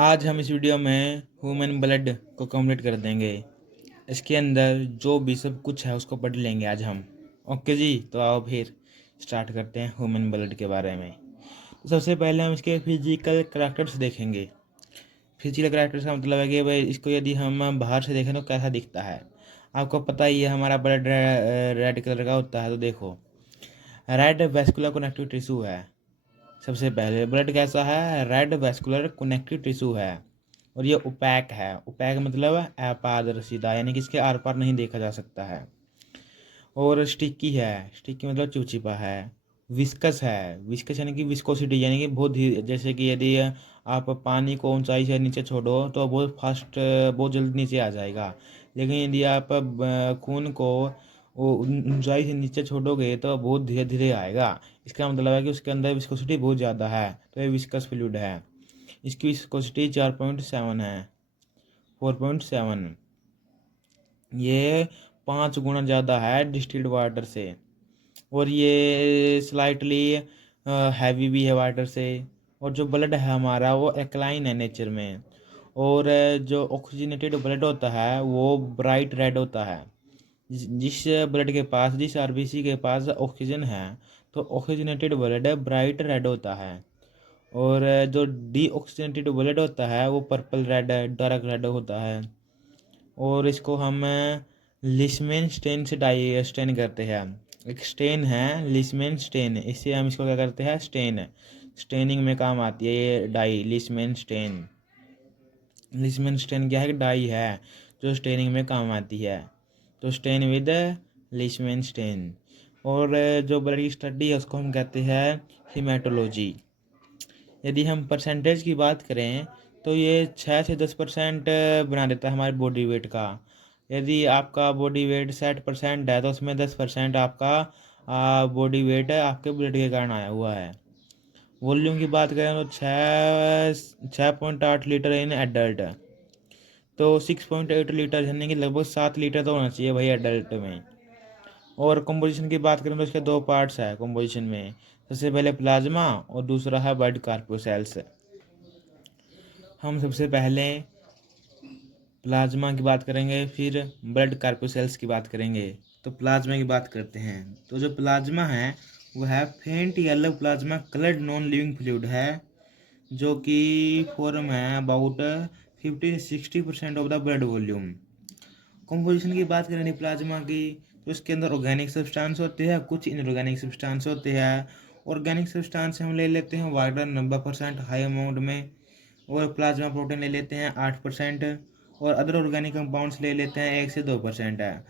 आज हम इस वीडियो में ह्यूमन ब्लड को कंप्लीट कर देंगे। इसके अंदर जो भी सब कुछ है उसको पढ़ लेंगे आज हम। ओके जी, तो आओ फिर स्टार्ट करते हैं ह्यूमन ब्लड के बारे में। तो सबसे पहले हम इसके फिजिकल करैक्टर्स देखेंगे। फिजिकल करैक्टर्स का मतलब है कि भाई इसको यदि हम बाहर से देखें तो कैसा दिखता है। आपको पता ही है हमारा ब्लड रेड कलर का होता है। तो देखो, रेड वेस्कुलर कनेक्टिव टिश्यू है। सबसे पहले ब्लड कैसा है? रेड वेस्कुलर कनेक्टिव टिश्यू है और ये ओपैक है। ओपैक मतलब अपारदर्शिता, यानी कि इसके आर पार नहीं देखा जा सकता है। और स्टिकी है। स्टिकी मतलब चिपचिपा है। विस्कस है। विस्कस यानी कि विस्कोसिटी, यानी कि बहुत धीरे, जैसे कि यदि आप पानी को ऊंचाई से नीचे छोड़ो तो बहुत फास्ट, बहुत जल्दी नीचे आ जाएगा। लेकिन यदि आप खून को ऊंचाई से नीचे छोड़ोगे तो बहुत धीरे धीरे आएगा। इसका मतलब है कि उसके अंदर विस्कोसिटी बहुत ज़्यादा है, तो ये विस्कस फ्लूइड है। इसकी विस्कोसिटी 4.7 है, 4.7। ये 5 गुना ज़्यादा है डिस्टिल्ड वाटर से। और ये स्लाइटली हैवी भी है वाटर से। और जो ब्लड है हमारा वो एल्कलाइन है नेचर में। और जो ऑक्सीजनेटेड ब्लड होता है वो ब्राइट रेड होता है। जिस ब्लड के पास, जिस आरबीसी के पास ऑक्सीजन है तो ऑक्सीजनेटेड ब्लड ब्राइट रेड होता है। और जो डीऑक्सीजनेटेड ब्लड होता है वो पर्पल रेड, डार्क रेड होता है। और इसको हम लिस्मेन स्टेन से डाई स्टेन करते हैं। एक स्टेन है लिस्मेन स्टेन, इससे हम इसको क्या करते हैं? स्टेन, स्टेनिंग में काम आती है ये डाई, लिस्मेन स्टेन। लिस्मेन स्टेन क्या है? डाई है जो स्टेनिंग में काम आती है। तो स्टेन विद लिस्मेन स्टेन। और जो ब्लड की स्टडी है उसको हम कहते हैं हीमेटोलॉजी। यदि हम परसेंटेज की बात करें तो ये 6 से 10% बना देता है हमारे बॉडी वेट का। यदि आपका बॉडी वेट 60% है तो उसमें 10% आपका बॉडी वेट आपके ब्लड के कारण आया हुआ है। वॉल्यूम की बात करें तो 6.8 लीटर इन एडल्ट, तो 6.8 लीटर यानी कि लगभग 7 लीटर तो होना चाहिए भाई एडल्ट में। और कंपोजिशन की बात करें तो इसके दो पार्ट्स है कंपोजिशन में। सबसे पहले प्लाज्मा और दूसरा है ब्लड कार्पोसेल्स। हम सबसे पहले प्लाज्मा की बात करेंगे, फिर ब्लड कार्पोसेल्स की बात करेंगे। तो प्लाज्मा की बात करते हैं। तो जो प्लाज्मा है वो है फेंट yellow plasma coloured non living fluid है, जो कि फॉर्म है अबाउट 50 से 60% of the blood volume. Composition की बात करें प्लाज्मा की तो इसके अंदर ऑर्गेनिक सब्सटेंस होते हैं, कुछ इनऑर्गेनिक सब्सटेंस होते हैं। ऑर्गेनिक सब्सटेंस हम ले लेते हैं वाटर 90% हाई अमाउंट में। और प्लाज्मा प्रोटीन ले लेते हैं 8%। और अदर ऑर्गेनिक कंपाउंड्स ले लेते हैं 1 से 2% है।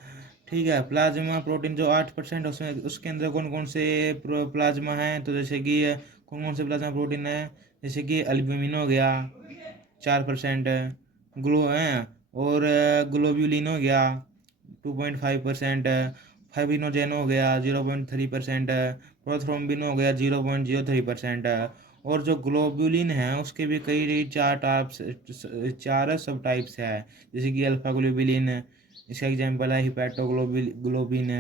ठीक है, प्लाज्मा प्रोटीन जो 8% उसमें, उसके अंदर कौन कौन से प्लाज्मा हैं? तो जैसे कि कौन कौन से प्लाज्मा प्रोटीन है? जैसे कि एल्ब्यूमिन हो गया 4%, ग्लो है, और ग्लोब्यूलिन हो गया 2.5%, फाइब्रिनोजेन हो गया 0.3%, प्रोथ्रोम्बिन हो गया 0.03%। और जो ग्लोब्यूलिन है उसके भी कई चार टाइप्स, 4 सब टाइप्स है। जैसे कि अल्फा ग्लोब्यूलिन, इसका एग्जांपल है हिपैटोग्लोबिन।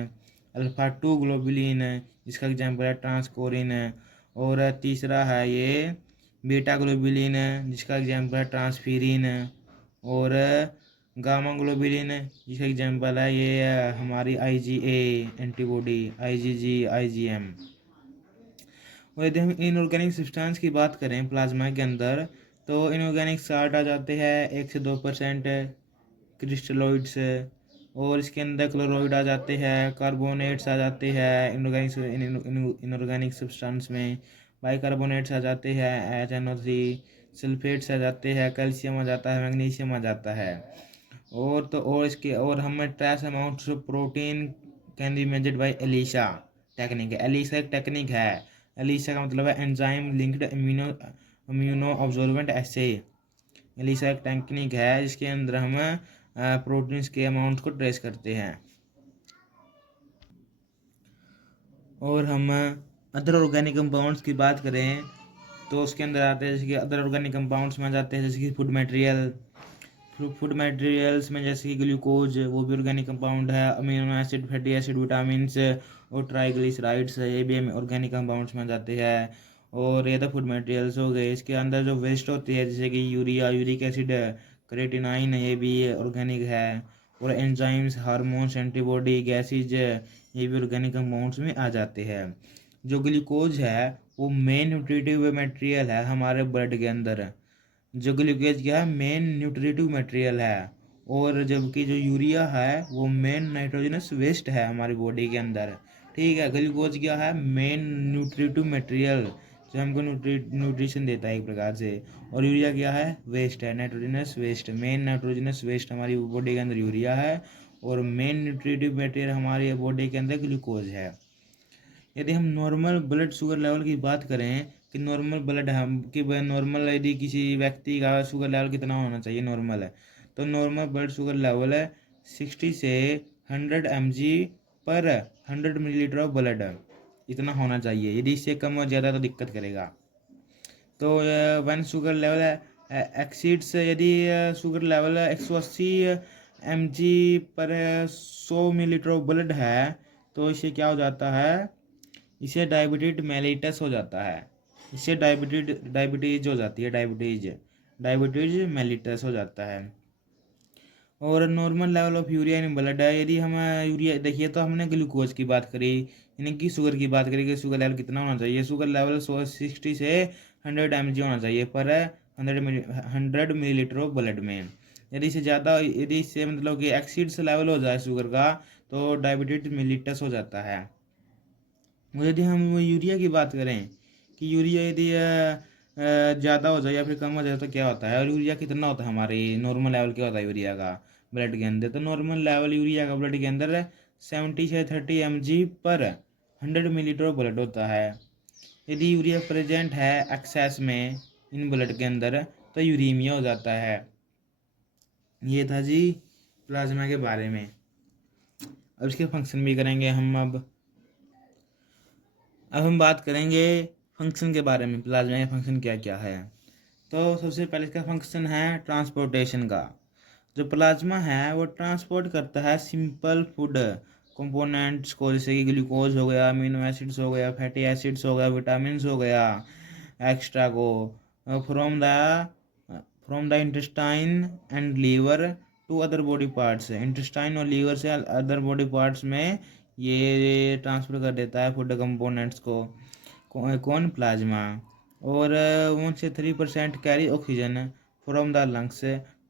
अल्फा 2 ग्लोब्यूलिन, इसका एग्जांपल है ट्रांसकोरिन। और तीसरा है ये बीटा ग्लोब्यूलिन, जिसका एग्जांपल है ट्रांसफीरिन। और गामा ग्लोब्यूलिन, जिसका एग्जांपल है ये हमारी आईजीए एंटीबॉडी, आईजीजी, आईजीएम। और यदि हम इनऑर्गेनिक सब्सटेंस की बात करें प्लाज्मा के अंदर तो इनऑर्गेनिक साल्ट आ जाते हैं 1 से 2%, क्रिस्टलोइड्स। और इसके अंदर क्लोराइड आ जाते हैं, कार्बोनेट्स आ जाते हैं इनऑर्गेनिक सब्सटेंस में, बाइकार्बोनेट्स आ जाते हैं HNO3, सल्फेट्स आ जाते हैं, कैल्शियम आ जाता है, मैग्नीशियम आ जाता है। और तो और इसके और हमें trace amounts of protein can be measured by ELISA technique. ELISA एक टेक्निक है। एलिसा का मतलब है enzyme linked immuno absorbent assay. ELISA एक टेक्निक है जिसके अंदर हम प्रोटीन्स के अमाउंट को ट्रेस करते हैं। और हम अदर ऑर्गेनिक कंपाउंड्स की बात करें तो उसके अंदर आते हैं, जैसे कि अदर ऑर्गेनिक कंपाउंड्स में जाते हैं जैसे कि फूड मटेरियल्स में, जैसे कि ग्लूकोज, वो भी ऑर्गेनिक कंपाउंड है। Amino acid, fatty acid, vitamin और ट्राइग्लिसराइड्स, ये भी ऑर्गेनिक कंपाउंड्स में जाते हैं। और ये तो फूड मटेरियल्स हो गए। इसके अंदर जो वेस्ट होती है जैसे कि यूरिया, यूरिक एसिड, क्रेटिनाइन, ये भी ऑर्गेनिक है। और एंजाइम्स, हार्मोन्स, एंटीबॉडी, गैसेज, ये भी ऑर्गेनिक कंपाउंड्स में आ जाते हैं। जो ग्लूकोज है वो मेन न्यूट्रिटिव मटेरियल है हमारे ब्लड के अंदर। जो ग्लूकोज क्या है, मेन न्यूट्रिटिव मटेरियल है। और जबकि जो यूरिया है वो मेन नाइट्रोजनस वेस्ट है हमारी बॉडी के अंदर। ठीक है, ग्लूकोज क्या है, मेन न्यूट्रिटिव मटेरियल जो हमको न्यूट्रिशन देता है एक प्रकार से। और यूरिया क्या है, वेस्ट है, nitrogenous waste. Main nitrogenous waste हमारी बॉडी के अंदर यूरिया है और मेन न्यूट्रिटिव मटेरियल हमारी बॉडी के अंदर ग्लूकोज है। यदि हम नॉर्मल ब्लड शुगर लेवल की बात करें कि नॉर्मल ब्लड हम कि नॉर्मल यदि किसी व्यक्ति का शुगर लेवल कितना होना चाहिए नॉर्मल है, तो नॉर्मल ब्लड शुगर लेवल है 60 से 100 mg पर 100 मिलीलीटर ऑफ ब्लड, इतना होना चाहिए। यदि इससे कम और ज़्यादा तो दिक्कत करेगा। तो वन शुगर लेवल एक्सीड्स, यदि शुगर लेवल 180 mg पर 100 मिलीलीटर ऑफ ब्लड है तो इससे क्या हो जाता है, इसे डायबिटीज मेलिटस हो जाता है। इससे डायबिटीज हो जाती है, डायबिटीज मेलिटस हो जाता है। और normal level of urea in blood है, यदि हम यूरिया देखिए तो हमने ग्लूकोज की बात करी, यानी कि शुगर की बात करी कि शुगर लेवल कितना होना चाहिए। शुगर लेवल 60 से 100 mg होना चाहिए पर 100 मिलीलीटर ऑफ ब्लड में। यदि इससे ज़्यादा, यदि इससे मतलब कि एक्सीड्स लेवल हो जाए शुगर का तो डायबिटीज मेलिटस हो जाता है। और यदि हम यूरिया की बात करें कि यूरिया यदि ज़्यादा हो जाए या फिर कम हो जाए तो क्या होता है, और यूरिया कितना होता है, हमारी नॉर्मल लेवल क्या होता है यूरिया का ब्लड के अंदर। तो नॉर्मल लेवल यूरिया का ब्लड के अंदर 70 से 30 mg पर 100 मिलीलीटर ब्लड होता है। यदि यूरिया प्रेजेंट है एक्सेस में इन ब्लड के अंदर तो यूरीमिया हो जाता है। ये था जी प्लाज्मा के बारे में। अब इसके फंक्शन भी करेंगे हम। अब हम बात करेंगे फंक्शन के बारे में, प्लाज्मा का फंक्शन क्या क्या है। तो सबसे पहले इसका फंक्शन है ट्रांसपोर्टेशन का। जो प्लाज्मा है वो ट्रांसपोर्ट करता है सिंपल फूड कंपोनेंट्स को, जैसे कि ग्लूकोज हो गया, अमीनो एसिड्स हो गया, फैटी एसिड्स हो गया, विटामिन हो गया, एक्स्ट्रा को from the intestine and liver to other body parts. Intestine और लीवर से अदर बॉडी पार्ट्स में ये ट्रांसफर कर देता है फूड कंपोनेंट्स को कौन, प्लाज्मा। और 1 से 3% carry oxygen from the lungs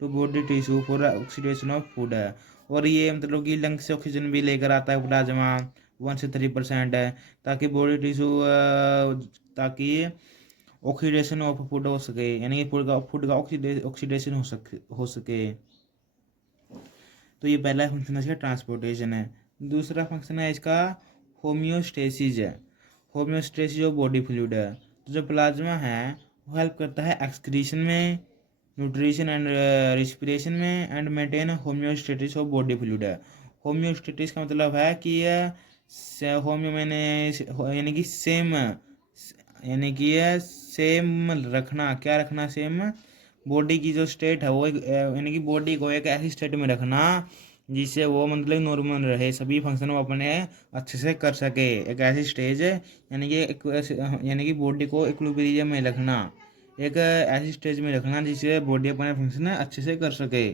to body tissue for oxidation of food. और ये मतलब कि लंग्स से ऑक्सीजन भी लेकर आता है प्लाज्मा 1 से 3% है, ताकि बॉडी टिश्यू ताकि ऑक्सीडेशन ऑफ फूड हो सके, यानी कि फूड का ऑक्सीडेशन हो सके। तो ये पहला फंक्शन है इसका, ट्रांसपोर्टेशन है। दूसरा फंक्शन है इसका होम्योस्टेसिस है। होम्योस्टेसिस ऑफ बॉडी फ्लूइड है। तो जो प्लाज्मा है वो हेल्प करता है एक्सक्रीशन में, न्यूट्रिशन एंड रिस्पिरेशन में, and maintain homeostasis of body fluid है। होम्योस्टेसिस का मतलब है कि होम्यो मैंने यानी कि सेम, यानी कि सेम रखना, क्या रखना, सेम बॉडी की जो स्टेट है वो यानी कि बॉडी को एक ऐसी स्टेट में रखना जिससे वो मतलब नॉर्मल रहे, सभी फंक्शन वो अपने अच्छे से कर सके। एक ऐसी स्टेज है यानी कि यानी कि बॉडी को इक्विलिब्रियम में रखना, एक ऐसी स्टेज में रखना जिससे बॉडी अपने फंक्शन अच्छे से कर सके,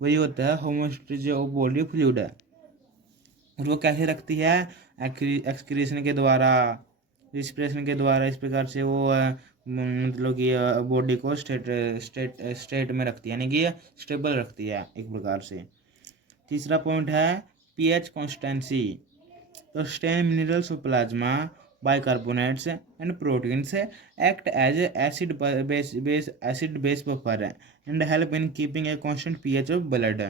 वही होता है होमोस्टेसिस ऑफ बॉडी फ्लूइड। और वो कैसे रखती है, एक्सक्रीशन के द्वारा, रिस्पिरेशन के द्वारा। इस प्रकार से वो मतलब कि बॉडी को स्टेट में रखती है, यानी कि स्टेबल रखती है एक प्रकार से। तीसरा पॉइंट है पीएच कॉन्स्टेंसी। तो stain minerals of plasma, bicarbonates and proteins act as acid base buffer and help in keeping a constant pH of blood.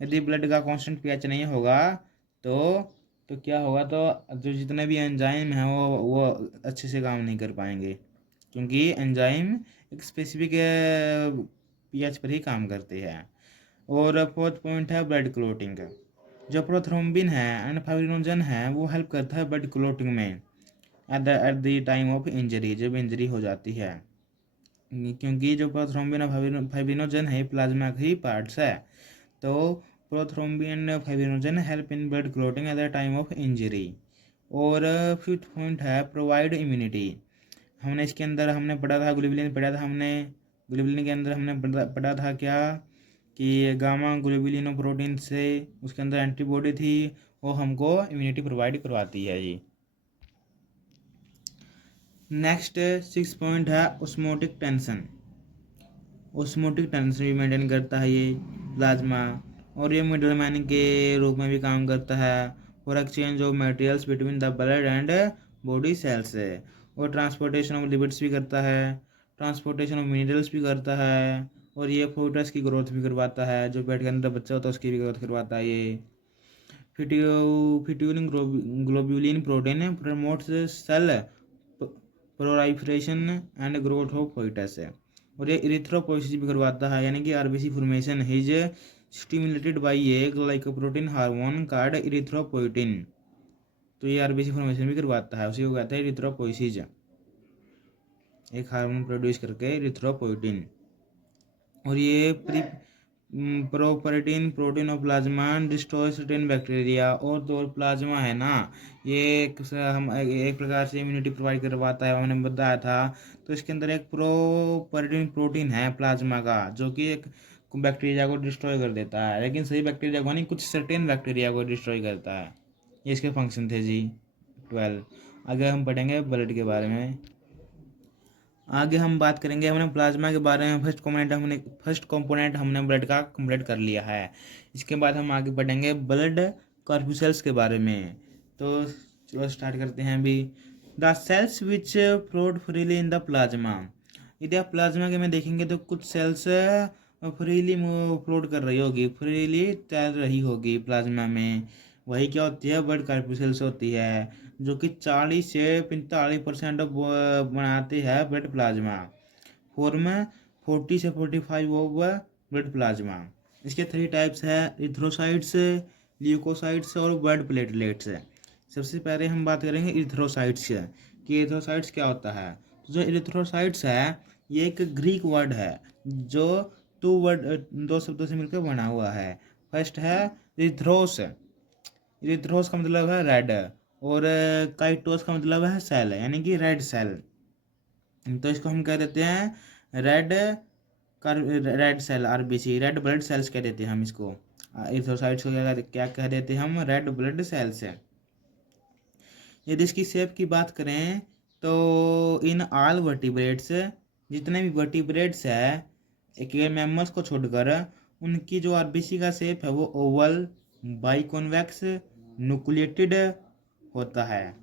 यदि ब्लड का कांस्टेंट पीएच नहीं होगा तो क्या होगा, तो जो जितने भी एंजाइम हैं वो अच्छे से काम नहीं कर पाएंगे, क्योंकि एंजाइम एक स्पेसिफिक पीएच पर ही काम करते हैं। और फोर्थ पॉइंट है ब्लड क्लोटिंग। जो प्रोथ्रोम्बिन है एंड फाइब्रिनोजन है वो हेल्प करता है ब्लड क्लोटिंग में eight the time of injury, जब इंजरी हो जाती है। क्योंकि जो प्रोथ्रोम्बिन और फाइब्रिनोजन है प्लाज्मा के ही पार्ट्स है, तो prothrombin and fibrinogen help in blood clotting eight the time of injury. और फिफ्थ पॉइंट है प्रोवाइड इम्यूनिटी। हमने इसके अंदर हमने पढ़ा था ग्लोबुलिन पढ़ा था हमने। ग्लोबुलिन के अंदर हमने पढ़ा था क्या कि गामा ग्लोबुलिनो प्रोटीन से उसके अंदर एंटीबॉडी थी, वो हमको इम्यूनिटी प्रोवाइड करवाती है जी। नेक्स्ट 6 पॉइंट है ऑस्मोटिक टेंशन। ऑस्मोटिक टेंशन भी मेंटेन करता है ये प्लाज्मा, और ये मिडलमैन के रूप में भी काम करता है for exchange of materials between the blood and body cells, और ट्रांसपोर्टेशन ऑफ लिपिड्स भी करता है, ट्रांसपोर्टेशन ऑफ मिनरल्स भी करता है, और ये फोटस की ग्रोथ भी करवाता है, जो पेट के अंदर बच्चा होता है उसकी भी ग्रोथ करवाता है ये। Fetuin globulin protein promotes cell proliferation and growth of foetus है, और ये इरिथ्रोपोइसिस भी करवाता है, यानी कि RBC formation is stimulated by a glycoprotein hormone called erythropoietin. तो ये आरबीसी फॉर्मेशन भी करवाता है, उसी को कहते हैं इरिथ्रोपोइसिस, एक हार्मोन प्रोड्यूस करके इरिथ्रोपोइटिन। और ये properdin protein of plasma destroy certain bacteria, और तो प्लाज्मा है ना, ये हम एक प्रकार से इम्यूनिटी प्रोवाइड करवाता है, हमने बताया था। तो इसके अंदर एक प्रोपर्टीन प्रोटीन है प्लाज्मा का, जो कि एक बैक्टीरिया को डिस्ट्रॉय कर देता है, लेकिन सही बैक्टीरिया को नहीं, कुछ सर्टेन बैक्टीरिया को डिस्ट्रॉय करता है। ये इसके फंक्शन थे जी 12। आगे हम पढ़ेंगे ब्लड के बारे में। आगे हम बात करेंगे हमने प्लाज्मा के बारे में। फर्स्ट कंपोनेंट हमने ब्लड का कंप्लीट कर लिया है। इसके बाद हम आगे बढ़ेंगे ब्लड कॉर्पुसेल्स के बारे में। तो चलो स्टार्ट करते हैं अभी। The cells which float freely in the plasma. यदि आप प्लाज्मा के में देखेंगे तो कुछ सेल्स फ्रीली फ्लोट कर रही होगी, फ्रीली तैर रही होगी प्लाज्मा में। वही क्या होती है, ब्लड कॉर्पुसेल्स होती है, जो कि 40 से 45% बनाते हैं ब्लड प्लाज्मा। फॉर्म 40 से 45 ऑफ ब्लड प्लाज्मा। इसके 3 टाइप्स है, इथ्रोसाइट्स, ल्यूकोसाइट्स और ब्लड प्लेटलेट्स। सबसे पहले हम बात करेंगे इथ्रोसाइट्स कि इथ्रोसाइट्स क्या होता है। तो जो इथ्रोसाइट्स है ये एक ग्रीक वर्ड है, जो दो शब्दों से मिलकर बना हुआ है। फर्स्ट है इथ्रोस, इरिथ्रोस का मतलब है रेड, और काइटोस का मतलब है सेल, यानी कि रेड सेल। तो इसको हम कह देते हैं red cell, RBC, red blood cells कह देते हैं हम इसको। इरिथ्रोसाइट्स को क्या कह देते हैं हम, रेड ब्लड सेल्स है। यदि इसकी शेप की बात करें तो इन ऑल वर्टिब्रेट्स, जितने भी वर्टिब्रेट्स है एक मैमल्स को छोड़कर, उनकी जो आरबीसी का शेप है वो ओवल, बाइकॉन्वेक्स, न्यूक्लिएटेड होता है।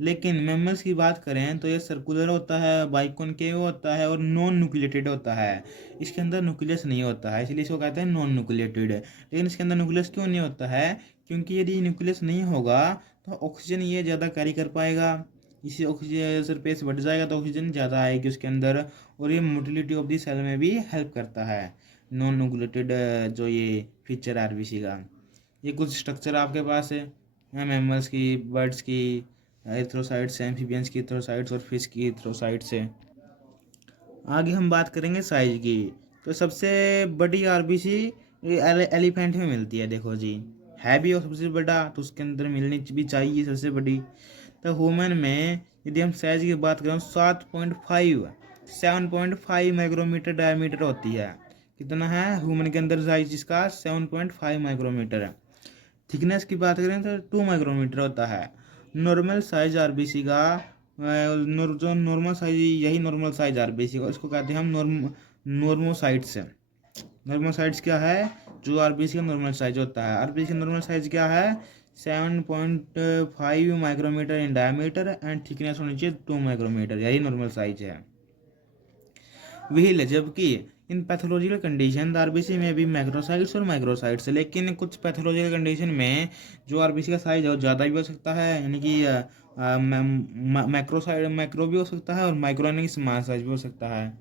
लेकिन मैमल्स की बात करें तो ये सर्कुलर होता है, बाइकॉनकेव होता है, और नॉन न्यूक्लिएटेड होता है। इसके अंदर न्यूक्लियस नहीं होता है, इसलिए इसको कहते हैं नॉन न्यूक्लिएटेड। लेकिन इसके अंदर न्यूक्लियस क्यों नहीं होता है, क्योंकि यदि न्यूक्लियस नहीं होगा तो ऑक्सीजन ये ज़्यादा कैरी कर पाएगा, इसी ऑक्सीजन सरफेस बढ़ जाएगा तो ऑक्सीजन ज़्यादा आएगी उसके अंदर, और ये मोटिलिटी ऑफ दी सेल में भी हेल्प करता है, नॉन न्यूक्लिएटेड जो ये फीचर आरबीसी का। ये कुछ स्ट्रक्चर आपके पास है मैमल्स की, बर्ड्स की एथ्रोसाइट्स, एम्फीबियंस की एथ्रोसाइट्स, और फिश की एथ्रोसाइट्स है। आगे हम बात करेंगे साइज की। तो सबसे बड़ी आरबीसी एलिफेंट में मिलती है, देखो जी, है भी और सबसे बड़ा, तो उसके अंदर मिलनी भी चाहिए सबसे बड़ी। तो ह्यूमन में यदि हम साइज की बात करें 7.5 माइक्रोमीटर डायमीटर होती है। कितना है ह्यूमन के अंदर साइज इसका, 7.5 माइक्रोमीटर है। थिकनेस की बात करें तो 2 माइक्रोमीटर होता है। नॉर्मल साइज आरबीसी का जो नॉर्मल साइज, यही नॉर्मल साइज आरबीसी का, इसको कहते हैं हम नॉर्मोसाइट्स। नॉर्मोसाइट्स क्या है, जो आरबीसी का नॉर्मल साइज होता है। आरबीसी का नॉर्मल साइज क्या है, 7.5 micrometre in diameter and thickness होनी चाहिए 2 माइक्रोमीटर, यही नॉर्मल साइज है। व्हील, जबकि इन पैथोलॉजिकल कंडीशन आरबीसी में भी मैक्रोसाइट्स और माइक्रोसाइट्स, लेकिन कुछ पैथोलॉजिकल कंडीशन में जो आरबीसी का साइज है वो ज़्यादा भी हो सकता है, यानी कि मैक्रो भी हो सकता है, और माइक्रो यानी कि स्मॉल साइज भी हो सकता है।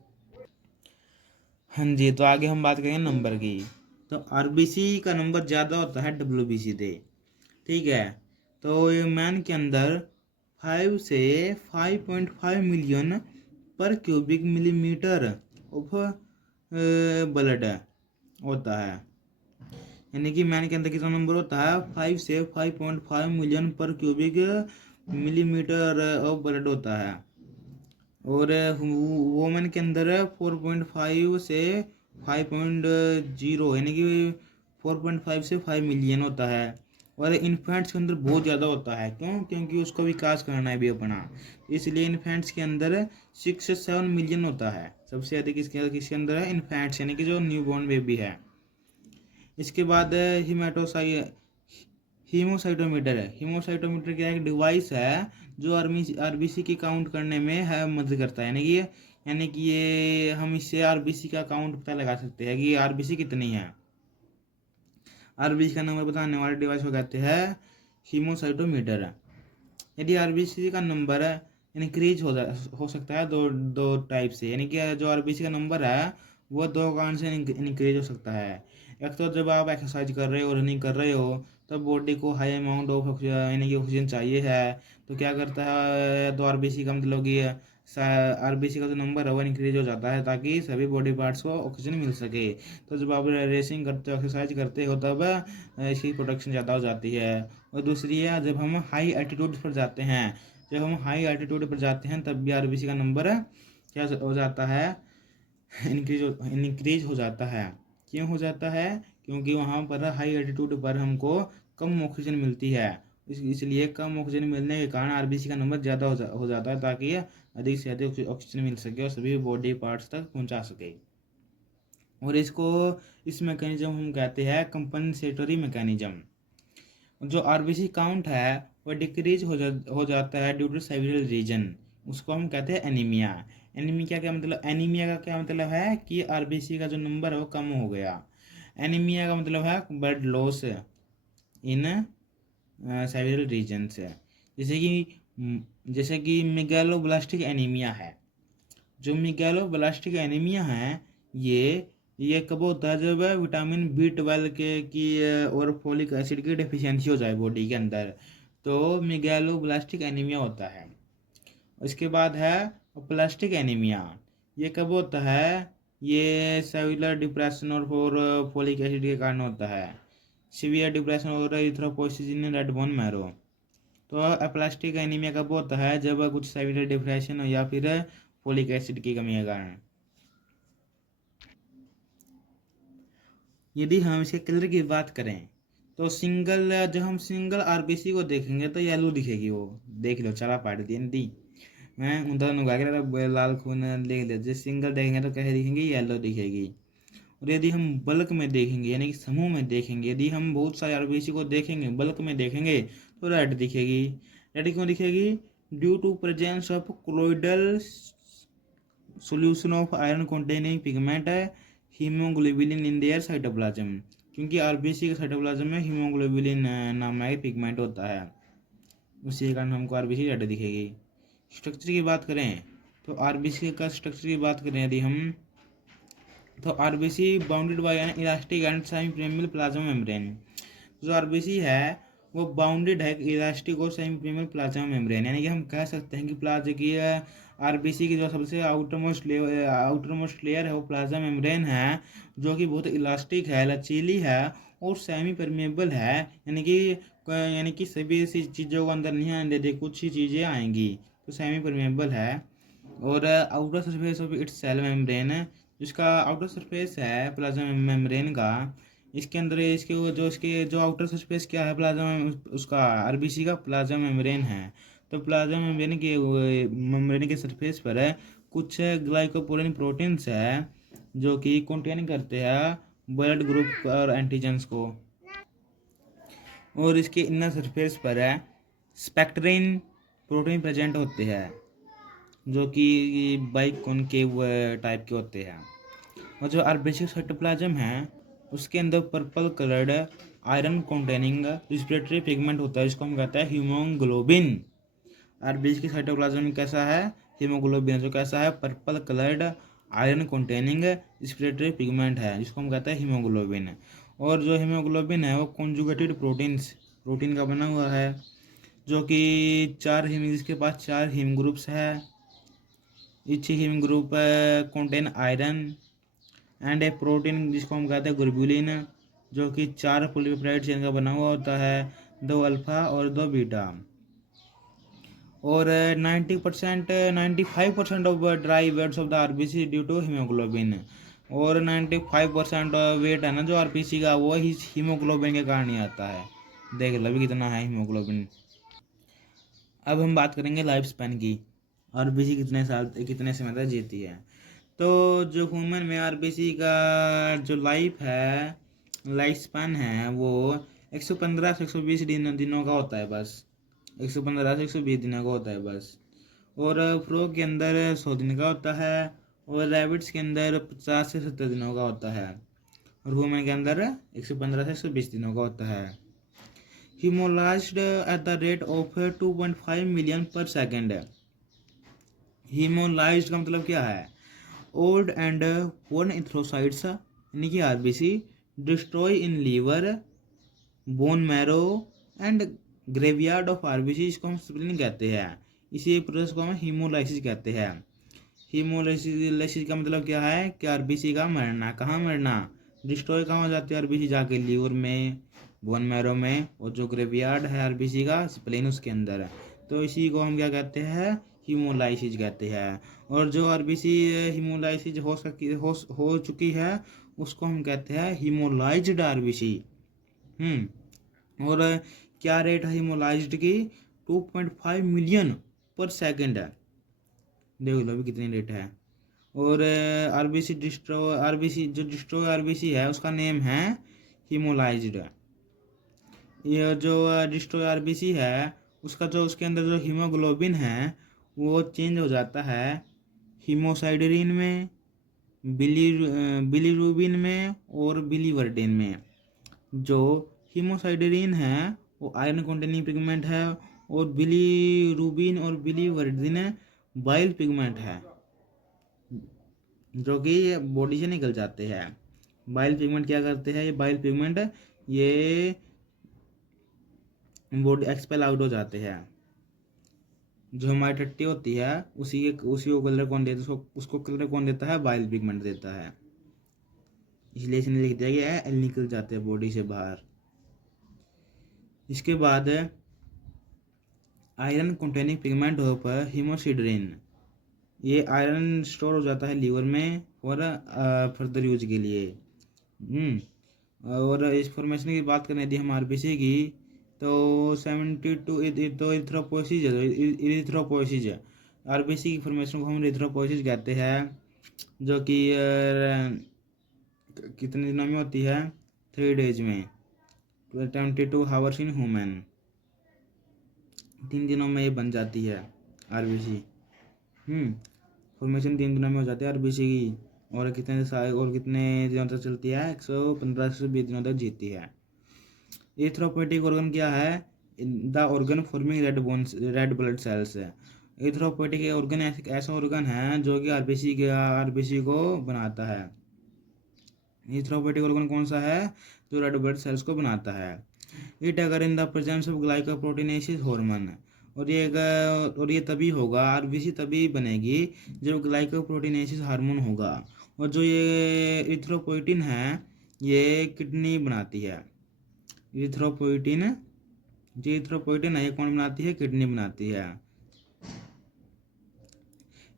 हाँ जी, तो आगे हम बात करेंगे नंबर की। तो आरबीसी का नंबर ज़्यादा होता है डब्ल्यूबीसी से, ठीक है। तो ये मैन के अंदर 5 से 5.5 मिलियन पर क्यूबिक मिलीमीटर ऑफ ब्लड होता है, यानी कि मैन के अंदर कितना नंबर होता है, 5 से 5.5 मिलियन पर क्यूबिक मिलीमीटर ऑफ ब्लड होता है। और वोमेन के अंदर 4.5 से 5.0 यानी कि 4.5 से 5 मिलियन होता है। और इन्फेंट्स के अंदर बहुत ज़्यादा होता है। क्यों? क्योंकि उसको विकास करना है भी अपना, इसलिए इन्फेंट्स के अंदर 6 से 7 मिलियन होता है। सबसे अधिक किसके अंदर है? इन्फेंट्स यानी कि जो न्यूबॉर्न बेबी है। इसके बाद हीमोसाइटोमीटर है। हीमोसाइटोमीटर क्या है? एक डिवाइस है जो आरबीसी की काउंट करने में है मदद करता है। यानी कि ये हम इससे आरबीसी का काउंट पता लगा सकते हैं कि आरबीसी कितनी है। आरबीसी का नंबर बताने वाले डिवाइस को कहते हैं हीमोसाइटोमीटर। यदि आरबीसी का नंबर इंक्रीज हो सकता है दो दो टाइप से। यानी कि जो आरबीसी का नंबर है वो दो कारण से इंक्रीज हो सकता है। एक तो जब आप एक्सरसाइज कर रहे हो, रनिंग कर रहे हो, तब बॉडी को हाई अमाउंट ऑफ यानी कि ऑक्सीजन चाहिए है, तो क्या करता है? तो आरबीसी का मतलब कि आरबीसी का जो नंबर है वो इंक्रीज हो जाता है ताकि सभी बॉडी पार्ट्स को ऑक्सीजन मिल सके। तो जब आप रेसिंग करते हो, एक्सरसाइज करते हो, तब इसकी प्रोडक्शन ज़्यादा हो जाती है। और दूसरी है जब हम हाई एल्टीट्यूड पर जाते हैं, तब भी आरबीसी का नंबर क्या हो जाता है? इंक्रीज हो जाता है। क्यों हो जाता है? क्योंकि वहाँ पर हाई एल्टीट्यूड पर हमको कम ऑक्सीजन मिलती है। इसलिए कम ऑक्सीजन मिलने के कारण आरबीसी का नंबर ज़्यादा हो जाता है ताकि अधिक से अधिक ऑक्सीजन मिल सके और सभी बॉडी पार्ट्स तक पहुँचा सके। और इस मैकेनिज्म हम कहते हैं कंपनसेटरी मैकेनिज्म। जो आरबीसी काउंट है वो डिक्रीज हो जाता है ड्यू टू सेवरल रीजन। उसको हम कहते हैं एनीमिया। एनीमिया का क्या मतलब है? कि आरबीसी का जो नंबर है वो कम हो गया। एनीमिया का मतलब है blood loss in several reasons है। जैसे कि मेगालोब्लास्टिक एनीमिया है। जो मेगालोब्लास्टिक एनीमिया है, ये ये कब होता है? जब विटामिन B12 की और फोलिक एसिड की डेफिशिएंसी हो जाए बॉडी के अंदर, तो मेगालोब्लास्टिक एनीमिया होता है। इसके बाद है प्लास्टिक एनीमिया। ये कब होता है? ये सेलुलर डिप्रेशन और फोलिक एसिड के कारण होता है। सीवियर डिप्रेशन और erythropoiesis in red bone marrow. तो अप्लास्टिक एनीमिया कब होता है? जब कुछ सेवियर डिप्रेशन हो या फिर फोलिक एसिड की कमी के कारण। यदि हम इसके कलर की बात करें तो जब हम सिंगल आरबीसी को देखेंगे तो येलो दिखेगी। वो देख लो, चला पाट दी दी मैं उधर नुगा के लाल खून देख ले। जब सिंगल देखेंगे तो कैसे दिखेंगी? येलो दिखेगी। और यदि हम बल्क में देखेंगे यानी कि समूह में देखेंगे, यदि हम बहुत सारे आरबीसी को देखेंगे, बल्क में देखेंगे, तो रेड दिखेगी। रेड क्यों दिखेगी? Due to presence of colloidal solution of iron containing pigment है हीमोग्लोबिन इन देयर साइटोप्लाज्म। क्योंकि आरबीसी के साइटोप्लाज्म में हीमोग्लोबिन नाम का पिगमेंट होता है, उसी के कारण हमको आरबीसी रेड दिखेगी। स्ट्रक्चर की बात करें तो आरबीसी का स्ट्रक्चर की बात करें यदि हम, तो RBC bounded by N elastic and semi permeable plasma membrane. जो आरबीसी है वो बाउंडेड है इलास्टिक और सेमी परमेबल प्लाज्मा मेम्ब्रेन। यानी कि हम कह सकते हैं कि प्लाज्मा की आरबीसी की जो सबसे आउटरमोस्ट लेयर है वो प्लाज्मा मेम्ब्रेन है, जो कि बहुत इलास्टिक है, लचीली है और सेमी परमेबल है। यानी कि सभी ऐसी चीज़ों को अंदर नहीं आने देती, कुछ ही चीज़ें आएंगी, तो सेमी परमेबल है। और outer surface of its cell membrane, जिसका आउटर सरफेस है प्लाज्मा मेम्ब्रेन का, इसके अंदर इसके जो आउटर सरफेस क्या है प्लाज्मा, उसका आरबीसी का प्लाज्मा मेम्ब्रेन है। तो प्लाज्मा मेम्ब्रेन के सरफेस पर है कुछ ग्लाइकोप्रोटीन प्रोटीन्स है जो कि कंटेन करते हैं ब्लड ग्रुप और एंटीजेंस को। और इसके इनर सरफेस पर है स्पेक्ट्रिन प्रोटीन प्रेजेंट होते हैं जो कि बाइकॉन्केव टाइप के होते हैं। और जो आरबीसी साइटोप्लाज्म है उसके अंदर purple coloured iron containing respiratory pigment होता है, जिसको हम कहते हैं हीमोग्लोबिन। आरबीसी के साइटोप्लाज्म में कैसा है? हीमोग्लोबिन। जो कैसा है? Purple coloured iron containing respiratory pigment है, जिसको हम कहते हैं हीमोग्लोबिन। और जो हीमोग्लोबिन है वो कॉन्जुगेटेड प्रोटीन का बना हुआ है, जो कि जिसके पास 4 हीम ग्रुप्स है। Each haem group contain iron and a protein जिसको हम कहते हैं ग्लोबुलिन, जो कि 4 पॉलीपेप्टाइड चेन का बना हुआ होता है, 2 अल्फा और 2 बीटा। और 95% of dry weights of the RBC due to haemoglobin. और 95% वेट है ना जो आरबीसी का, वो हीमोग्लोबिन के कारण ही आता है। देख लो अभी कितना है हीमोग्लोबिन। अब हम बात करेंगे लाइफ स्पैन की, आरबीसी कितने समय तक जीती है। तो जो ह्यूमन में आरबीसी का जो लाइफ स्पैन है वो 115 से 120 दिनों का होता है बस। 115 से 120 दिनों का होता है बस। और फ्रो के अंदर 100 दिन का होता है। और रैबिट्स के अंदर 50 से 70 दिनों का होता है। और ह्यूमन के अंदर 115 से 120 दिनों का होता है। Hemolyzed at the rate of 2.5 million per second। Hemolyzed का मतलब क्या है? ओल्ड एंड पोर्न इथ्रोसाइट्स यानी कि RBC destroy in liver, bone marrow and graveyard of RBC, इसको हम स्प्लिनिंग कहते हैं। इसी प्रोसेस को हम हीमोलाइसिस कहते हैं। हीमोलाइसिस का मतलब क्या है कि आरबीसी का मरना। कहाँ मरना? डिस्ट्रॉय कहाँ हो जाती है आरबीसी? जाके लीवर में, बोन मैरो में, और जो ग्रेवयार्ड है आरबीसी का स्प्लेन उसके अंदर है। तो इसी को हम क्या कहते हैं? हीमोलाइसिस कहते हैं। और जो आरबीसी हीमोलाइसिस हो चुकी है उसको हम कहते हैं हीमोलाइज्ड आरबीसी। और क्या रेट है हीमोलाइज्ड की? 2.5 मिलियन पर सेकेंड है। देख लो अभी कितनी रेट है। और आरबीसी जो डिस्ट्रॉय आरबीसी है उसका नेम है हीमोलाइज्ड। ये जो डिस्ट्रॉय आरबीसी है उसका जो उसके अंदर जो हीमोग्लोबिन है वो चेंज हो जाता है हीमोसाइडरिन में, बिलीरुबिन में और बिलीवर्डिन में। जो हीमोसाइडरिन है वो आयरन कंटेनिंग पिगमेंट है। और बिलीरुबिन और बिलीवर्डिन बाइल पिगमेंट है जो कि बॉडी से निकल जाते हैं। बाइल पिगमेंट क्या करते हैं? ये बाइल पिगमेंट ये बॉडी एक्सपेल आउट हो जाते हैं। जो हमारी टट्टी होती है उसी को कलर कौन देता है? उसको कलर कौन देता है? बाइल पिगमेंट देता है। इसलिए इसने लिख दिया गया है निकल जाते हैं बॉडी से बाहर। इसके बाद आयरन कंटेनिंग पिगमेंट हो पर हीमोसिडरिन, ये आयरन स्टोर हो जाता है लीवर में और फर्दर यूज के लिए। और इस फॉर्मेशन की बात करने दी हम आरबीसी की तो 72 तो इरिथ्रोपोइसिस है। इरिथ्रोपोइसिस है आरबीसी की फॉर्मेशन को हम इरिथ्रोपोइसिस कहते हैं, जो कि कितने दिनों में होती है? 3 डेज में। 22 हावर्स इन ह्यूमन, 3 दिनों में ये बन जाती है आरबीसी। फॉर्मेशन 3 दिनों में हो जाती है आरबीसी की। और कितने दिनों तक चलती है? 115 से 20 दिनों तक जीती है। एथ्रोपोइटिक ऑर्गन क्या है? The organ forming red blood sales है। एथ्रोपोइटिक ऑर्गन ऐसा ऑर्गन है जो कि आरबीसी को बनाता है। एथ्रोपोइटिक ऑर्गन कौन सा है? जो रेड ब्लड सेल्स को बनाता है। इट अगर इन द प्रेजेंस ऑफ ग्लाइकोप्रोटीनेसिस हार्मोन, और ये तभी होगा, आरबीसी तभी बनेगी जब ग्लाइकोप्रोटीनेसिस हार्मोन होगा। और जो ये इथ्रोपोइटिन है ये किडनी बनाती है। इथ्रोपोइटिन है ये कौन बनाती है? किडनी बनाती है।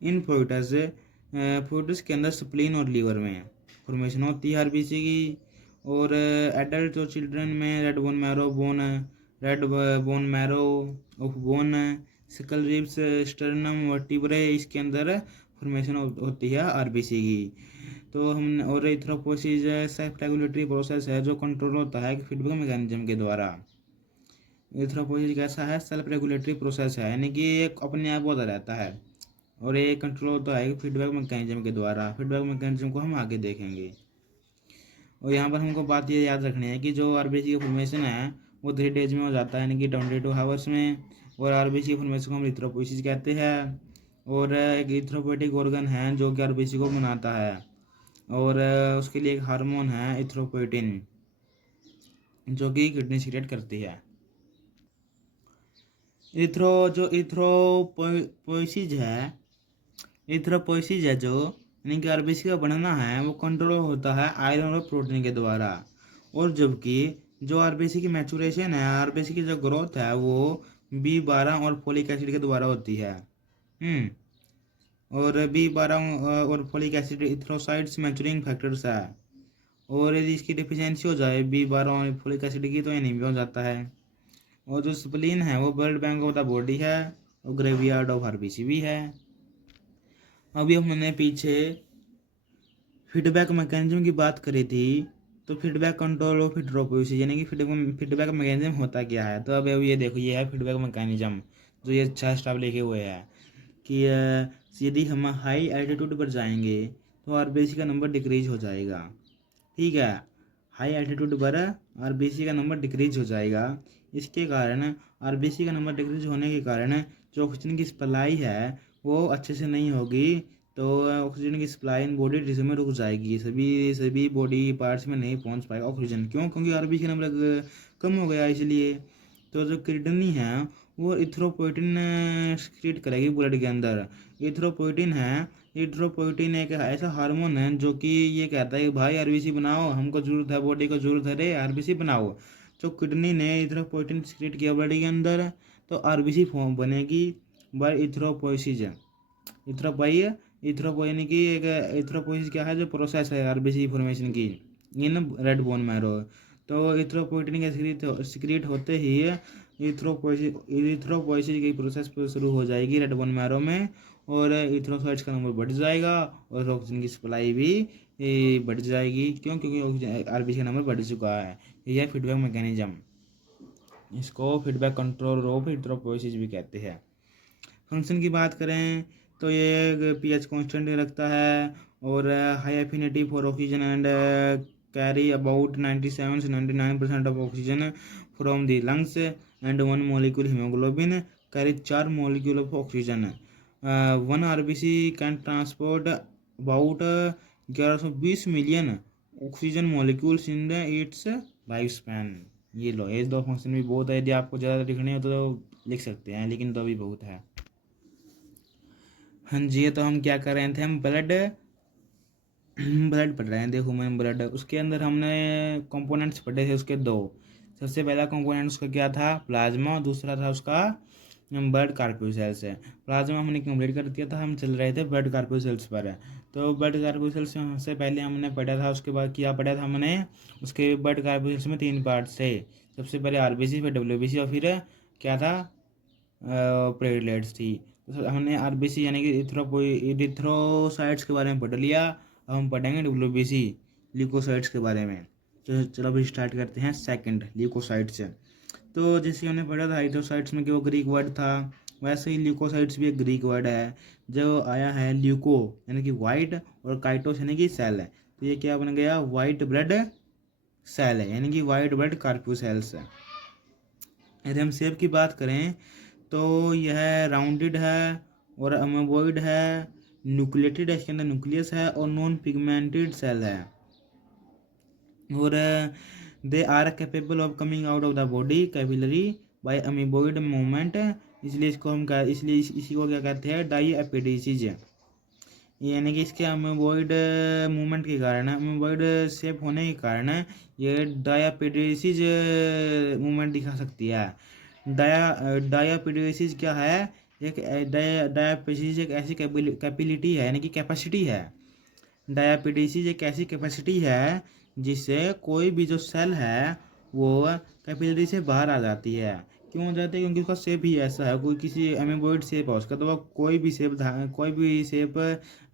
इन फोइटस के अंदर स्प्लीन और लीवर में फॉर्मेशन होती है आरबीसी की। और एडल्ट और चिल्ड्रन में red bone marrow of bone, sickle ribs, sternum vertebrae, इसके अंदर फॉर्मेशन होती है आरबीसी की। तो हम और इथ्रोपोसिस सेल्फ रेगुलेटरी प्रोसेस है जो कंट्रोल होता है फीडबैक मैकेनिज्म के द्वारा। इथ्रोपोसिस कैसा है? सेल्फ रेगुलेटरी प्रोसेस है, यानी कि एक अपने आप होता रहता है। और ये कंट्रोल होता है फीडबैक मैकेनिज्म के द्वारा। फीडबैक मैकेनिज्म को हम आगे देखेंगे। और यहाँ पर हमको बात ये याद रखनी है कि जो आरबीसी की फॉर्मेशन है वो 3 डेज में हो जाता है, यानी कि 22 हावर्स में। और आरबीसी की फॉर्मेशन को हम इथ्रोपोसिस कहते हैं। और एक इथ्रोपोइटिक ऑर्गन है जो कि आरबीसी को बनाता है। और उसके लिए एक हार्मोन है इथ्रोपोइटिन जो कि किडनी सीक्रेट करती है। इथ्रोपोइसिस है जो यानी कि आरबीसी का बनना है वो कंट्रोल होता है आयरन और प्रोटीन के द्वारा। और जबकि जो आरबीसी की मैचुरेशन है, आरबीसी की जो ग्रोथ है वो B12 और फोलिक एसिड के द्वारा होती है। और B12 और फोलिक एसिड इथ्रोसाइड्स मैच्योरिंग फैक्टर्स है, और यदि इसकी डिफिशियंसी हो जाए B12 और फोलिक एसिड की तो एनीमिया हो जाता है। और जो स्प्लीन है वो blood bank of the body है और ग्रेवयार्ड ऑफ आरबीसी भी है। अभी हमने पीछे फीडबैक मैकेनिज्म की बात करी थी, तो फीडबैक कंट्रोल ऑफ हिट्रोपोइसिस यानी कि फीडबैक मैकेनिज्म होता क्या है। तो अब ये देखो, ये है फीडबैक मैकेनिज्म, जो ये 6 स्टेप लिखे हुए हैं कि यदि हम हाई एल्टीट्यूड पर जाएंगे तो आरबीसी का नंबर डिक्रीज हो जाएगा। ठीक है, हाई एल्टीट्यूड पर आरबीसी का नंबर डिक्रीज हो जाएगा। इसके कारण आरबीसी का नंबर डिक्रीज होने के कारण जो ऑक्सीजन की सप्लाई है वो अच्छे से नहीं होगी, तो ऑक्सीजन की सप्लाई इन बॉडी टिश्यू में रुक जाएगी, सभी बॉडी पार्ट्स में नहीं पहुंच पाएगा ऑक्सीजन। क्यों? क्योंकि आरबीसी का नंबर कम हो गया इसलिए। तो जो किडनी है वो इथ्रोपोइटिन सीक्रेट करेगी ब्लड के अंदर। इथ्रोपोइटिन है, इथ्रोपोइटिन एक ऐसा हार्मोन है जो कि ये कहता है कि भाई आरबीसी बनाओ, हमको जरूरत है, बॉडी को जरूरत है रे आरबीसी बनाओ। तो किडनी ने इथ्रोपोइटिन सीक्रेट किया बॉडी के अंदर, तो आरबीसी फॉर्म बनेगी बाय इथ्रोपोइसिस। इथ्रोपोइ यानी कि एक इथ्रोपोइसिस क्या है, जो प्रोसेस है आरबीसी फॉर्मेशन की इन रेड बोन मैरो। तो इथ्रोपोइटिन के सीक्रेट होते ही इथ्रोपोइसिस की प्रोसेस शुरू हो जाएगी रेड बोन मैरो में, और इथ्रोसाइट्स का नंबर बढ़ जाएगा और ऑक्सीजन की सप्लाई भी बढ़ जाएगी। क्यों? क्योंकि आरबीसी का नंबर बढ़ चुका है। यह है फीडबैक मैकेनिज्म, इसको फीडबैक कंट्रोल ऑफ इथ्रोपोइसिस भी कहते हैं। फंक्शन की बात करें तो ये पीएच कांस्टेंट रखता है और high affinity for oxygen and carry about 97 से 99% of oxygen from the lungs and 1 molecule haemoglobin carry 4 molecule of oxygen. 1 RBC can transport about 1120 million oxygen molecules in the it's life span. ये लो, ये 2 function भी बहुत है, यदि आपको ज़्यादा लिखने हो तो लिख सकते हैं, लेकिन तो अभी बहुत है। हाँ जी, तो हम क्या कर रहे थे, हम ब्लड पढ़ रहे थे, ह्यूमन ब्लड। उसके अंदर हमने कंपोनेंट्स पढ़े थे उसके 2। सबसे पहला कंपोनेंट उसका क्या था, प्लाज्मा, और दूसरा था उसका ब्लड कार्पोसेल्स है। प्लाज्मा हमने कंप्लीट कर दिया था, हम चल रहे थे ब्लड कार्पोसेल्स पर। तो ब्लड कार्पोसेल्स से पहले हमने पढ़ा था, उसके बाद क्या पढ़ा था हमने, उसके ब्लड कार्पोसेल्स में 3 पार्ट्स थे। सबसे पहले आरबीसी, फिर डब्ल्यूबीसी, और फिर क्या था, प्लेटलेट्स थी। तो हमने आरबीसी यानी कि इथ्रोसाइट्स के बारे में पढ़ लिया। अब हम पढ़ेंगे डब्ल्यूबीसी, ल्यूकोसाइट्स के बारे में। तो चलो अभी स्टार्ट करते हैं सेकंड, ल्यूकोसाइट्स। तो जैसे हमने पढ़ा था इथ्रोसाइट्स में कि वो ग्रीक वर्ड था, वैसे ही ल्यूकोसाइट्स भी एक ग्रीक वर्ड है जो आया है ल्यूको यानी कि वाइट, और काइटोस यानी कि सेल है। तो ये क्या बन गया, वाइट ब्लड सेल है, यानी कि वाइट ब्लड कार्पोसेल्स है। यदि हम शेप की बात करें तो यह राउंडेड है और अमेबॉइड है, न्यूक्लिएटेड है, इसके अंदर न्यूक्लियस है, और नॉन पिगमेंटेड सेल है, और they are capable of coming out of the body capillary by amoeboid movement. इसलिए इसी को क्या कहते हैं, डाई एपिडेसिस, यानी कि इसके अमीबॉइड मूवमेंट के कारण, अमीबॉइड शेप होने के कारण ये डायापेडेसिस मूवमेंट दिखा सकती है। डायापेडेसिस क्या है, एक डायापेडेसिस एक ऐसी कैपेबिलिटी है, यानी कि कैपेसिटी है। डायापेडेसिस एक ऐसी कैपेसिटी है जिससे कोई भी जो सेल है वो कैपिलरी से बाहर आ जाती है। क्यों हो जाती है? क्योंकि उसका शेप ही ऐसा है, कोई किसी एमीबॉइड शेप है उसका, तो वह कोई भी शेप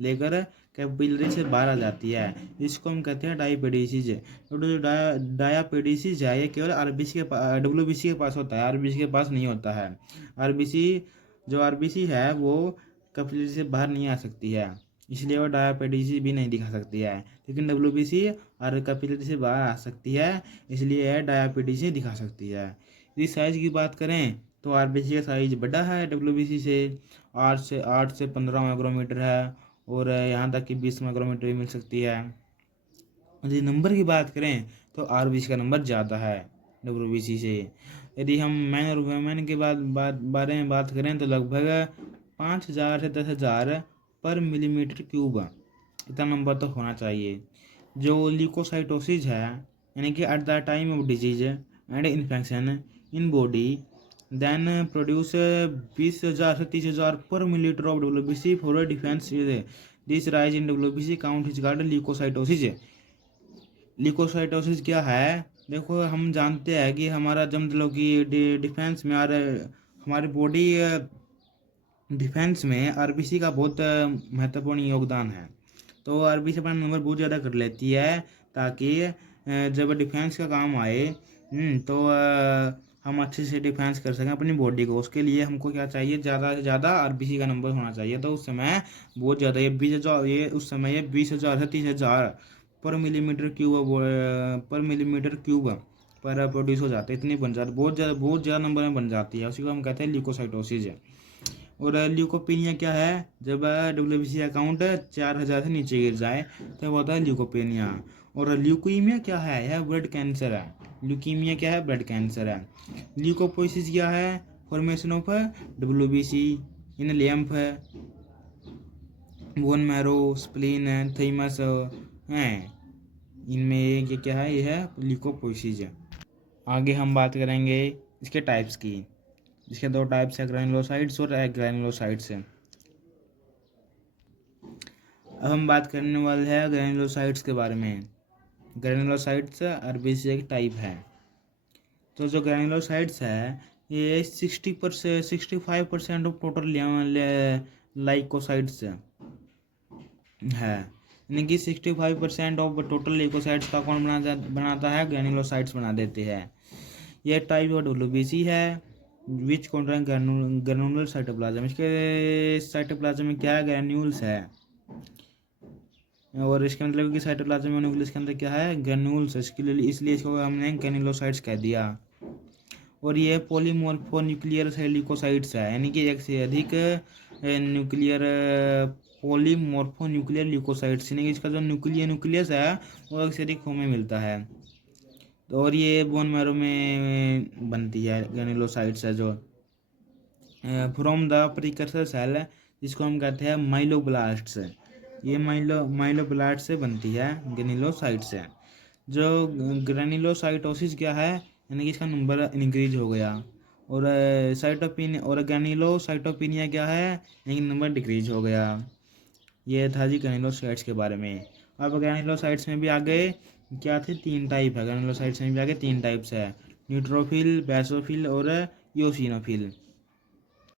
लेकर कैपिलरी से बाहर आ जाती है। इसको हम कहते हैं डायापेडेसिस। तो जो डायापेडेसिस है ये केवल आरबीसी के डब्ल्यूबीसी के पास होता है, आरबीसी के पास नहीं होता है। आरबीसी है वो कैपिलरी से बाहर नहीं आ सकती है, इसलिए वो डायापेडेसिस भी नहीं दिखा सकती है। लेकिन डब्ल्यूबीसी और कैपिलरी से बाहर आ सकती है, इसलिए डायापेडेसिस दिखा सकती है। यदि साइज की बात करें तो आरबीसी का साइज बड़ा है डब्ल्यूबीसी से, 8 से 15 माइक्रोमीटर है, और यहाँ तक कि 20 माइक्रोमीटर भी मिल सकती है। यदि नंबर की बात करें तो आरबीसी का नंबर ज़्यादा है डब्ल्यूबीसी से। यदि हम मैन और वुमेन के बारे में बात करें तो लगभग 5000 से 10,000 पर मिलीमीटर क्यूब, इतना नंबर तो होना चाहिए। जो ल्यूकोसाइटोसिस है, यानी कि at the time of disease and infection in body then produce 20,000 से 30,000 पर millilitre of WBC for defence. This rise in WBC count is called leucocytosis. Leucocytosis क्या है? देखो, हम जानते हैं कि हमारा जब मतलब कि डिफेंस में हमारी बॉडी डिफेंस में आरबीसी का बहुत महत्वपूर्ण योगदान है। तो आरबीसी अपना नंबर बहुत ज़्यादा कर लेती है ताकि जब डिफेंस का काम आए तो हम अच्छे से डिफेंस कर सकें अपनी बॉडी को। उसके लिए हमको क्या चाहिए? ज़्यादा से ज़्यादा आरबीसी का नंबर होना चाहिए। तो उस समय बहुत ज़्यादा ये 20,000 ये उस समय ये 20,000 से 30,000 पर मिलीमीटर क्यूब पर प्रोड्यूस हो जाते हैं। इतनी बन जाती, बहुत ज़्यादा नंबर में बन जाती है। उसी को हम कहते हैं ल्यूकोसाइटोसिस है। और ल्यूकोपेनिया क्या है? जब WBC अकाउंट 4,000 से नीचे गिर जाए तो वो होता है ल्यूकोपेनिया। और ल्यूकीमिया क्या है? यह ब्लड कैंसर है। ल्यूकीमिया क्या है? ब्लड कैंसर है। ल्यूकोपोइसिस क्या है? Formation of WBC in lamp है, बोन मैरो, स्प्लीन है, थैमस है। इनमें ये क्या है? ये है ल्यूकोपोइसिस है। आगे हम बात करेंगे इसके टाइप्स की। इसके दो टाइप्स है, ग्रैनुलोसाइट्स और ग्रैनुलोसाइट्स है। अब हम बात करने वाले हैं ग्रैनुलोसाइट्स के बारे में। ग्रैनुलोसाइट्स आरबीसी एक टाइप है। तो जो ग्रैनुलोसाइट्स है ये 65% ऑफ टोटल लाइकोसाइट्स है। यानी कि 65% ऑफ टोटल लाइकोसाइट्स का कौन बनाता है? ग्रैनुलोसाइट्स बना देते हैं। यह टाइप ऑफ WBC है विच कंटेन ग्रैनुलर साइटोप्लाज्म। इसके साइटोप्लाज्म में क्या है? ग्रैन्यूल्स है। और इसके मतलब कि साइटोप्लाज्म में न्यूक्लियस के अंदर क्या है? ग्रैन्यूल्स। इसलिए इसको हमने ग्रैनुलोसाइट्स कह दिया। और ये पॉलीमॉर्फोन्यूक्लियर ल्यूकोसाइट्स है, यानी कि एक से अधिक न्यूक्लियर पॉलीमॉर्फोन्यूक्लियर ल्यूकोसाइट्स, यानी कि इसका जो न्यूक्लियस है वो एक से अधिक फॉर्म में मिलता है। और ये बोन मैरो में बनती है ग्रैनुलोसाइट्स है जो फ्रॉम द प्रिकर्सर सेल, जिसको हम कहते हैं माइलोब्लास्ट्स। ये माइलोब्लास्ट से बनती है ग्रैनुलोसाइट्स है। जो ग्रैनुलोसाइटोसिस क्या है? यानी कि इसका नंबर इंक्रीज हो गया। और ग्रैनुलोसाइटोपिनिया क्या है? यानी कि नंबर डिक्रीज हो गया। ये था जी ग्रैनुलोसाइट्स के बारे में। अब ग्रैनुलोसाइट्स में भी आगे क्या थे? 3 टाइप है। ग्रैनुलोसाइट्स में भी आगे 3 टाइप्स है, न्यूट्रोफिल, बेसोफिल और योसिनोफिल।